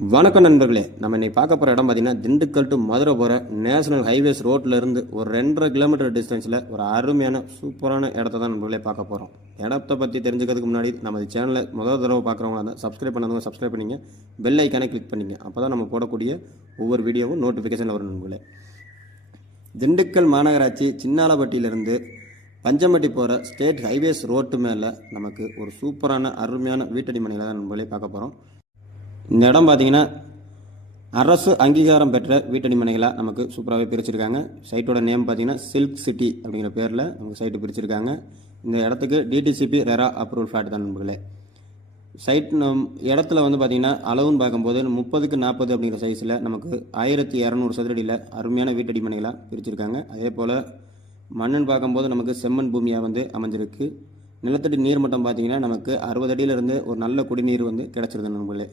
வணக்கம் நண்பர்களே, நம்ம இன்னைக்கு பார்க்க போகிற இடம் பார்த்தீங்கன்னா திண்டுக்கல் டு மதுரை போகிற நேஷனல் ஹைவேஸ் ரோட்டில் இருந்து ஒரு 2.5 கிலோமீட்டர் டிஸ்டன்ஸில் ஒரு அருமையான சூப்பரான இடத்த தான் நண்பர்களே பார்க்க போகிறோம். இடத்த பற்றி தெரிஞ்சுக்கிறதுக்கு முன்னாடி நம்ம சேனலை முதல் தடவை பார்க்குறவங்களா இருந்தால் சப்ஸ்கிரைப் பண்ணாதவங்க சப்ஸ்கிரைப் பண்ணிங்க, பெல் ஐக்கானை கிளிக் பண்ணிங்க. அப்போ தான் நம்ம போடக்கூடிய ஒவ்வொரு வீடியோவும் நோட்டிஃபிகேஷன் வரும் நண்பர்களே. திண்டுக்கல் மாநகராட்சி சின்னாலப்பட்டியிலிருந்து பஞ்சம்பட்டி போகிற ஸ்டேட் ஹைவேஸ் ரோட்டு மேலே நமக்கு ஒரு சூப்பரான அருமையான வீட்டடி மனைகளை தான் நண்பர்களே பார்க்க போகிறோம். இந்த இடம் பார்த்தீங்கன்னா அரசு அங்கீகாரம் பெற்ற வீட்டடி மனைகளாக நமக்கு சூப்பராகவே பிரிச்சிருக்காங்க. சைட்டோட நேம் பார்த்தீங்கன்னா சில்க் சிட்டி அப்படிங்கிற பேரில் நமக்கு சைட்டு பிரிச்சிருக்காங்க. இந்த இடத்துக்கு டிடிசிபி ரெரா அப்ரூவல் ஃப்ளாட் தான் நண்பர்களே. சைட் இடத்துல வந்து பார்த்தீங்கன்னா அளவுன்னு பார்க்கும்போது 30க்கு 40 அப்படிங்கிற சைஸில் நமக்கு 1200 சதுரடியில் அருமையான வீட்டடி மனைகளாக பிரிச்சிருக்காங்க. அதே போல் மண்ணுன்னு பார்க்கும்போது நமக்கு செம்மண் பூமியாக வந்து அமைஞ்சிருக்கு. நிலத்தடி நீர்மட்டம் பார்த்தீங்கன்னா நமக்கு 60 அடியிலிருந்து ஒரு நல்ல குடிநீர் வந்து கிடச்சிருது நண்பர்களே.